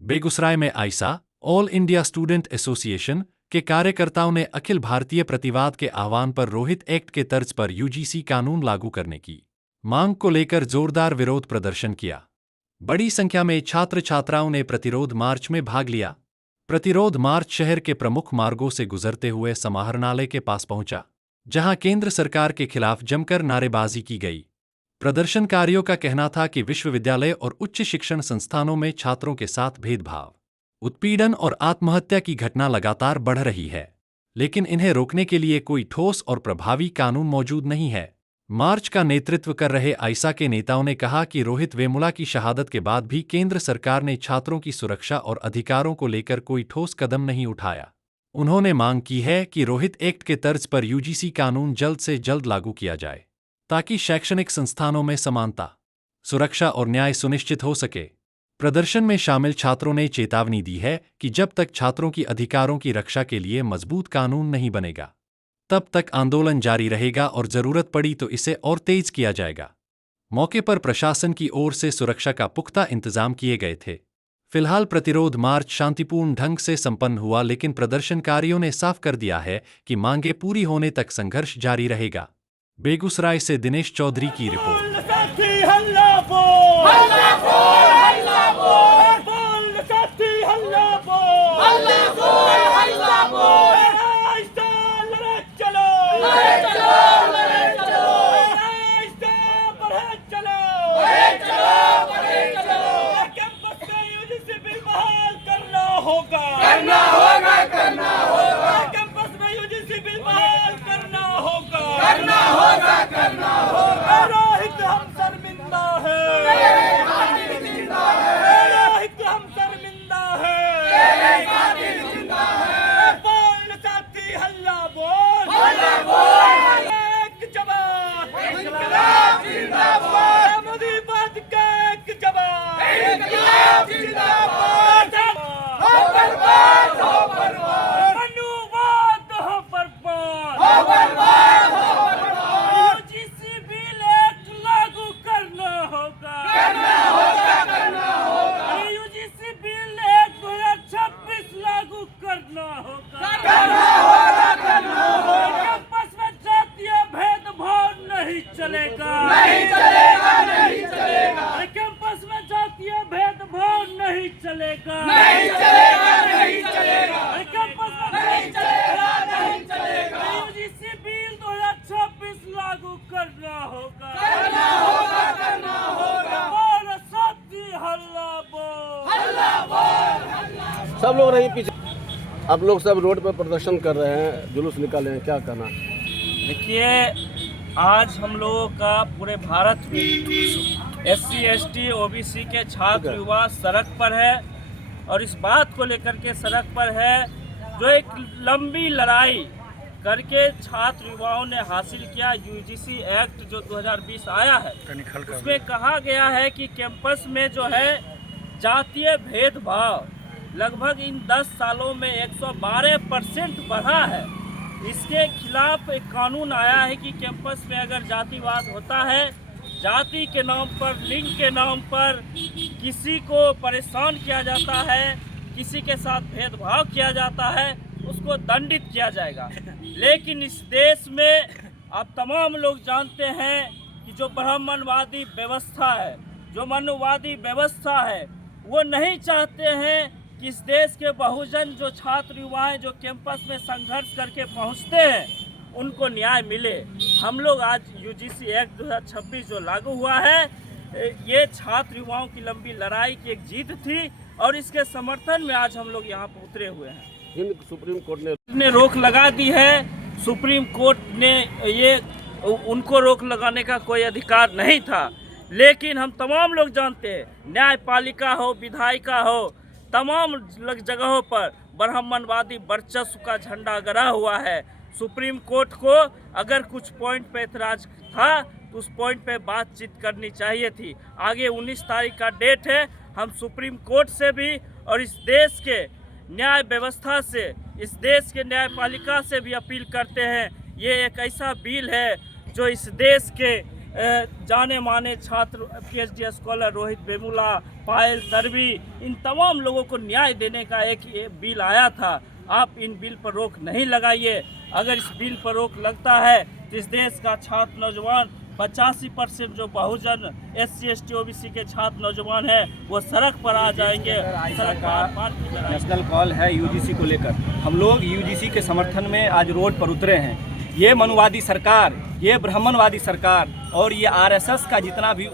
बेगूसराय में आइसा, all India student association के कार्यकर्ताओं ने अखिल भारतीय प्रतिवाद के आह्वान पर रोहित एक्ट के तर्ज पर यूजीसी कानून लागू करने की मांग को लेकर जोरदार विरोध प्रदर्शन किया। बड़ी संख्या में छात्र छात्राओं ने प्रतिरोध मार्च में भाग लिया। प्रतिरोध मार्च शहर के प्रमुख मार्गों से गुजरते हुए समाहरणालय के पास पहुंचा, जहां केंद्र सरकार के खिलाफ जमकर नारेबाजी की गई। प्रदर्शनकारियों का कहना था कि विश्वविद्यालय और उच्च शिक्षण संस्थानों में छात्रों के साथ भेदभाव, उत्पीड़न और आत्महत्या की घटना लगातार बढ़ रही है, लेकिन इन्हें रोकने के लिए कोई ठोस और प्रभावी कानून मौजूद नहीं है। मार्च का नेतृत्व कर रहे आइसा के नेताओं ने कहा कि रोहित वेमुला की शहादत के बाद भी केंद्र सरकार ने छात्रों की सुरक्षा और अधिकारों को लेकर कोई ठोस कदम नहीं उठाया। उन्होंने मांग की है कि रोहित एक्ट के तर्ज पर यूजीसी कानून जल्द से जल्द लागू किया जाए, ताकि शैक्षणिक संस्थानों में समानता, सुरक्षा और न्याय सुनिश्चित हो सके। प्रदर्शन में शामिल छात्रों ने चेतावनी दी है कि जब तक छात्रों की अधिकारों की रक्षा के लिए मजबूत कानून नहीं बनेगा, तब तक आंदोलन जारी रहेगा और जरूरत पड़ी तो इसे और तेज किया जाएगा। मौके पर प्रशासन की ओर से सुरक्षा का पुख्ता इंतजाम किए गए थे। फिलहाल प्रतिरोध मार्च शांतिपूर्ण ढंग से संपन्न हुआ, लेकिन प्रदर्शनकारियों ने साफ कर दिया है कि मांगे पूरी होने तक संघर्ष जारी रहेगा। बेगूसराय से दिनेश चौधरी की रिपोर्ट। कैंपस में यूजीसी बिल बहाल करना होगा। रोहित हम शर्मिंदा है, रोहित हम शर्मिंदा है। बोल साथी हल्ला बोल, एक जवान इंकलाब जिंदाबाद, मोदीबाद का एक जवान इंकलाब जिंदाबाद। सब लोग नहीं पीछे, आप लोग सब रोड पर प्रदर्शन कर रहे हैं, जुलूस निकाले हैं, क्या कहना? देखिए, आज हम लोगों का पूरे भारत में SC ST OBC के छात्र युवा सड़क पर है और इस बात को लेकर के सड़क पर है जो एक लंबी लड़ाई करके छात्र युवाओं ने हासिल किया। यूजीसी एक्ट जो 2020 आया है, उसमें कहा गया है कि कैंपस में जो है जातीय भेदभाव लगभग इन 10 सालों में 112% बढ़ा है। इसके खिलाफ एक कानून आया है कि कैंपस में अगर जातिवाद होता है, जाति के नाम पर, लिंग के नाम पर किसी को परेशान किया जाता है, किसी के साथ भेदभाव किया जाता है, उसको दंडित किया जाएगा। लेकिन इस देश में आप तमाम लोग जानते हैं कि जो ब्राह्मणवादी व्यवस्था है, जो मनुवादी व्यवस्था है, वो नहीं चाहते हैं कि इस देश के बहुजन जो छात्र युवाएं जो कैंपस में संघर्ष करके पहुंचते हैं उनको न्याय मिले। हम लोग आज यूजीसी एक्ट 2026 जो लागू हुआ है, ये छात्र युवाओं की लंबी लड़ाई की एक जीत थी और इसके समर्थन में आज हम लोग यहाँ पर उतरे हुए हैं। सुप्रीम कोर्ट ने रोक लगा दी है। सुप्रीम कोर्ट ने ये उनको रोक लगाने का कोई अधिकार नहीं था, लेकिन हम तमाम लोग जानते हैं, न्यायपालिका हो, विधायिका हो, तमाम जगहों पर ब्राह्मणवादी वर्चस्व का झंडा गड़ा हुआ है। सुप्रीम कोर्ट को अगर कुछ पॉइंट पे ऐतराज था तो उस पॉइंट पे बातचीत करनी चाहिए थी। आगे 19 तारीख का डेट है। हम सुप्रीम कोर्ट से भी और इस देश के न्याय व्यवस्था से, इस देश के न्यायपालिका से भी अपील करते हैं। ये एक ऐसा बिल है जो इस देश के जाने माने छात्र PhD स्कॉलर रोहित वेमुला, पायल तडवी, इन तमाम लोगों को न्याय देने का एक ये बिल आया था। आप इन बिल पर रोक नहीं लगाइए। अगर इस बिल पर रोक लगता है तो इस देश का छात्र नौजवान 85% जो बहुजन SC ST OBC के छात्र नौजवान हैं वो सड़क पर आ जाएंगे। सड़क पर नेशनल कॉल है UGC को लेकर। हम लोग UGC के समर्थन में आज रोड पर उतरे हैं। ये मनुवादी सरकार, ये ब्राह्मणवादी सरकार और ये RSS का जितना भी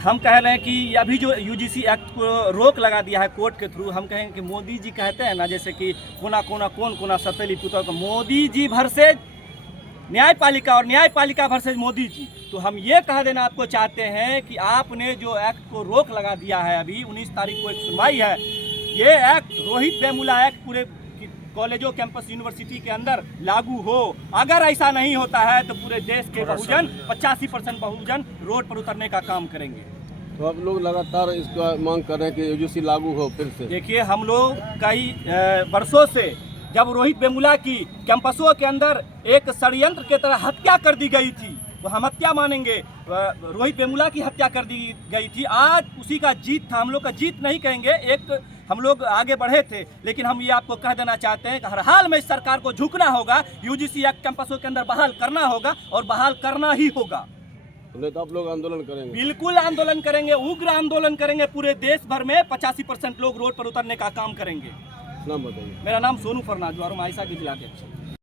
हम कह रहे हैं कि अभी जो UGC एक्ट को रोक लगा दिया है कोर्ट के थ्रू, हम कहेंगे कि मोदी जी कहते हैं ना, जैसे कि कोना कोना कौन कोना सतेली पुतौ को मोदी जी वर्सेज न्यायपालिका और न्यायपालिका वर्सेज मोदी जी। तो हम ये कह देना आपको चाहते हैं कि आपने जो एक्ट को रोक लगा दिया है, अभी 19 तारीख को एक सुनवाई है, ये एक्ट रोहित वेमुला एक्ट पूरे कॉलेजों कैंपस यूनिवर्सिटी के अंदर लागू हो। अगर ऐसा नहीं होता है तो पूरे देश के बहुजन 85% बहुजन रोड पर उतरने का काम करेंगे। तो आप लोग लगातार इसका मांग कर रहे हैं कि UGC लागू हो फिर से। देखिए, हम लोग कई वर्षों से, जब रोहित वेमुला की कैंपसों के अंदर एक षड्यंत्र के तरह हत्या कर दी गई थी, तो हम हत्या मानेंगे। रोहित वेमुला की हत्या कर दी गई थी, आज उसी का जीत था। हम लोग का जीत नहीं कहेंगे, एक हम लोग आगे बढ़े थे, लेकिन हम ये आपको कह देना चाहते हैं कि हर हाल में इस सरकार को झुकना होगा। UGC एक्ट कैंपसों के अंदर बहाल करना होगा और बहाल करना ही होगा। नहीं तो आप लोग आंदोलन करेंगे? बिल्कुल आंदोलन करेंगे, उग्र आंदोलन करेंगे। पूरे देश भर में 85% लोग रोड पर उतरने का काम करेंगे। नाम बताइए। मेरा नाम सोनू फरनाज और माइसा के जिला के